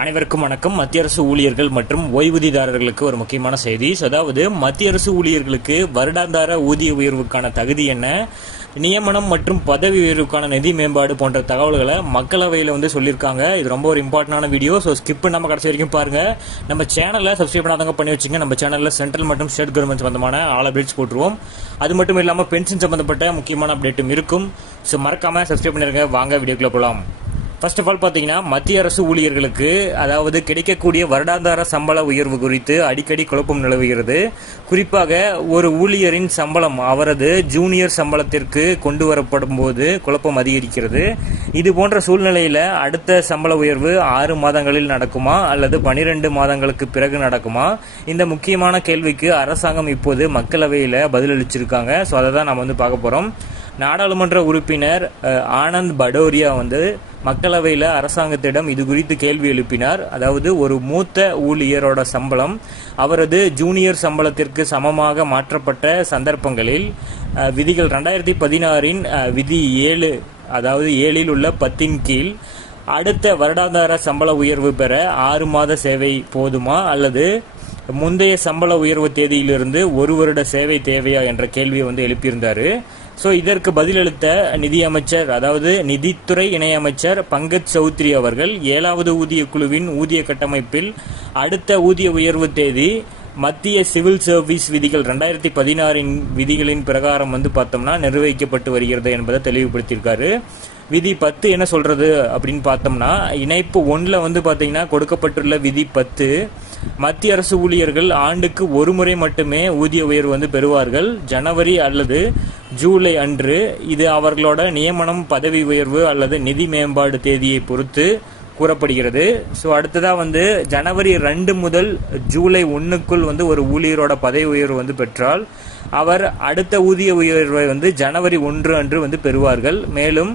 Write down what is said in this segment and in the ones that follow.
அனைவருக்கும் வணக்கம். மத்திய அரசு ஊழியர்கள் மற்றும் ஓய்வூதியதாரர்களுக்கு ஒரு முக்கியமான செய்தி. அதாவது மத்திய அரசு ஊழியர்களுக்கு வருடாந்தார ஊதிய உயர்வுக்கான தகுதி என்ன, நியமனம் மற்றும் பதவி உயர்வுக்கான நிதி மேம்பாடு போன்ற தகவல்களை மக்களவையில் சொல்லியிருக்காங்க. இது ரொம்ப ஒரு இம்பார்ட்டன்டான வீடியோ. ஸோ ஸ்கிப் பண்ணாம கடைசி வரைக்கும் பாருங்க. நம்ம சேனலை சப்ஸ்கிரைப் பண்ணாதவங்க பண்ணி வச்சுங்க. நம்ம சேனலில் சென்ட்ரல் மற்றும் ஸ்டேட் கவர்மெண்ட் சம்பந்தமான ஆல் அப்டேட்ஸ் போட்டுருவோம். அது மட்டும் இல்லாமல் பென்ஷன் சம்பந்தப்பட்ட முக்கியமான அப்டேட்டும் இருக்கும். ஸோ மறக்காம சப்ஸ்கிரைப் பண்ணிருங்க. வாங்க வீடியோக்குள்ள போகலாம். ஃபர்ஸ்ட் ஆஃப் ஆல் பார்த்தீங்கன்னா, மத்திய அரசு ஊழியர்களுக்கு அதாவது கிடைக்கக்கூடிய வருடாந்தார சம்பள உயர்வு குறித்து அடிக்கடி குழப்பம் நிலவுகிறது. குறிப்பாக ஒரு ஊழியரின் சம்பளம் அவரது ஜூனியர் சம்பளத்திற்கு கொண்டு வரப்படும் போது குழப்பம் அதிகரிக்கிறது. இது போன்ற சூழ்நிலையில அடுத்த சம்பள உயர்வு 6 மாதங்களில் நடக்குமா அல்லது 12 மாதங்களுக்கு பிறகு நடக்குமா? இந்த முக்கியமான கேள்விக்கு அரசாங்கம் இப்போது மக்களவையில் பதிலளிச்சிருக்காங்க. ஸோ அதை தான் நம்ம பார்க்க போறோம். நாடாளுமன்ற உறுப்பினர் ஆனந்த் படோரியா மக்களவையில் அரசாங்கத்திடம் இது குறித்து கேள்வி எழுப்பினார். அதாவது ஒரு மூத்த ஊழியரோட சம்பளம் அவரது ஜூனியர் சம்பளத்திற்கு சமமாக மாற்றப்பட்ட சந்தர்ப்பங்களில் விதிகள் 2016 விதி 7 அதாவது 7 உள்ள 10 கீழ் அடுத்த வருடாந்தார சம்பள உயர்வு பெற 6 மாத சேவை போதுமா அல்லது முந்தைய சம்பள உயர்வு தேதியிலிருந்து 1 வருட சேவை தேவையா என்ற கேள்வியை எழுப்பியிருந்தாரு. ஸோ இதற்கு பதிலளித்த நிதியமைச்சர் அதாவது நிதித்துறை இணையமைச்சர் பங்கஜ் சௌத்ரி அவர்கள் 7வது ஊதிய குழுவின் ஊதிய கட்டமைப்பில் அடுத்த ஊதிய உயர்வு தேதி மத்திய சிவில் சர்வீஸ் விதிகள் 2016 விதிகளின் பிரகாரம் பார்த்தோம்னா நிர்வகிக்கப்பட்டு வருகிறது என்பதை தெளிவுபடுத்தியிருக்காரு. விதி 10 என்ன சொல்றது அப்படின்னு பார்த்தோம்னா, இணைப்பு 1ல பாத்தீங்கன்னா கொடுக்கப்பட்டுள்ள விதி 10 மத்திய அரசு ஊழியர்கள் ஆண்டுக்கு ஒரு முறை மட்டுமே ஊதிய உயர்வு பெறுவார்கள். ஜனவரி அல்லது ஜூலை அன்று. இது அவர்களோட நியமனம், பதவி உயர்வு அல்லது நிதி மேம்பாடு தேதியை பொறுத்து கூறப்படுகிறது. ஸோ அடுத்ததா ஜனவரி 2 முதல் ஜூலை 1க்குள் ஒரு ஊழியரோட பதவி உயர்வு பெற்றால் அவர் அடுத்த ஊதிய உயர்வை ஜனவரி 1 அன்று பெறுவார்கள். மேலும்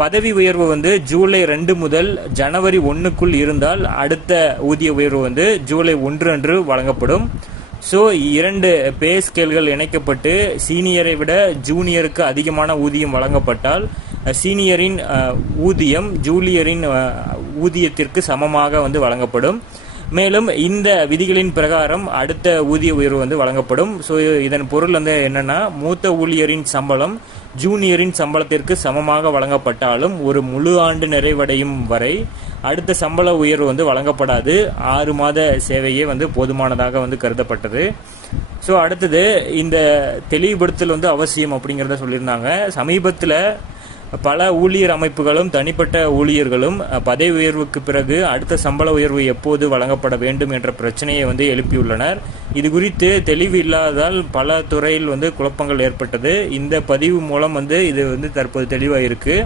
பதவி உயர்வு ஜூலை 2 முதல் ஜனவரி 1க்குள் இருந்தால் அடுத்த ஊதிய உயர்வு ஜூலை 1 அன்று வழங்கப்படும். ஸோ 2 பே ஸ்கேல்கள் இணைக்கப்பட்டு சீனியரை விட ஜூனியருக்கு அதிகமான ஊதியம் வழங்கப்பட்டால் சீனியரின் ஊதியம் ஜூனியரின் ஊதியத்திற்கு சமமாக வழங்கப்படும். மேலும் இந்த விதிகளின் பிரகாரம் அடுத்த ஊதிய உயர்வு வழங்கப்படும். ஸோ இதன் பொருள் என்னன்னா, மூத்த ஊழியரின் சம்பளம் ஜூனியரின் சம்பளத்திற்கு சமமாக வழங்கப்பட்டாலும் ஒரு முழு ஆண்டு நிறைவடையும் வரை அடுத்த சம்பள உயர்வு வழங்கப்படாது. 6 மாத சேவையே போதுமானதாக கருதப்பட்டது. ஸோ அடுத்தது இந்த தெளிவுபடுத்தல் அவசியம் அப்படிங்கிறத சொல்லியிருந்தாங்க. சமீபத்தில் பல ஊழியர் அமைப்புகளும் தனிப்பட்ட ஊழியர்களும் பதவி உயர்வுக்கு பிறகு அடுத்த சம்பள உயர்வு எப்போது வழங்கப்பட வேண்டும் என்ற பிரச்சனையை எழுப்பியுள்ளனர். இது குறித்து தெளிவு இல்லாததால் பல துறையில் குழப்பங்கள் ஏற்பட்டது. இந்த பதிவு மூலம் இது தற்போது தெளிவாக இருக்கு.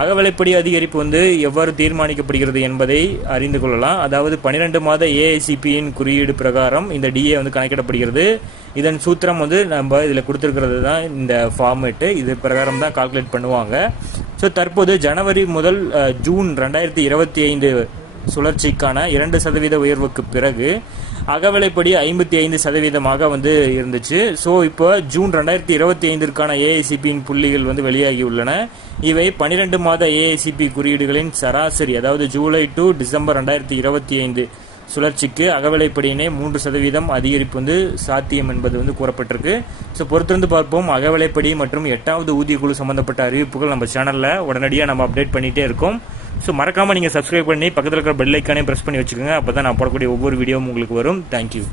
அகவிலைப்படி அதிகரிப்பு எவ்வாறு தீர்மானிக்கப்படுகிறது என்பதை அறிந்து கொள்ளலாம். அதாவது 12 மாத ஏஐசிபியின் குறியீடு பிரகாரம் இந்த டிஏ கணக்கிடப்படுகிறது. இதன் சூத்திரம் நம்ம இதில் கொடுத்திருக்கிறது தான் இந்த ஃபார்மேட்டு. இது பிரகாரம் தான் கால்குலேட் பண்ணுவாங்க. ஸோ தற்போது ஜனவரி முதல் ஜூன் 2025 சுழற்சிக்கான 2% உயர்வுக்கு பிறகு அகவிலைப்படி 55% இருந்துச்சு. ஸோ இப்போ ஜூன் 2025ற்கான ஏஐசிபியின் புள்ளிகள் வெளியாகி உள்ளன. இவை 12 மாத ஏஐசிபி குறியீடுகளின் சராசரி. அதாவது ஜூலை டு டிசம்பர் 2025 சுழற்சிக்கு அகவிலைப்படியினே 3% அதிகரிப்பு சாத்தியம் என்பது கூறப்பட்டிருக்கு. ஸோ பொறுத்திருந்து பார்ப்போம். அகவிலைப்படி மற்றும் 8வது ஊதிய குழு சம்பந்தப்பட்ட அறிவிப்புகள் நம்ம சேனல்ல உடனடியாக நம்ம அப்டேட் பண்ணிட்டே இருக்கோம். ஸோ மறக்காம நீங்க சப்ஸ்கிரைப் பண்ணி பக்கத்தில் இருக்கிற பெல் ஐக்கானே பிரஸ் பண்ணி வச்சுக்கோங்க. அப்பதான் நான் போடக்கூடிய ஒவ்வொரு வீடியோவும் உங்களுக்கு வரும். தேங்க்யூ.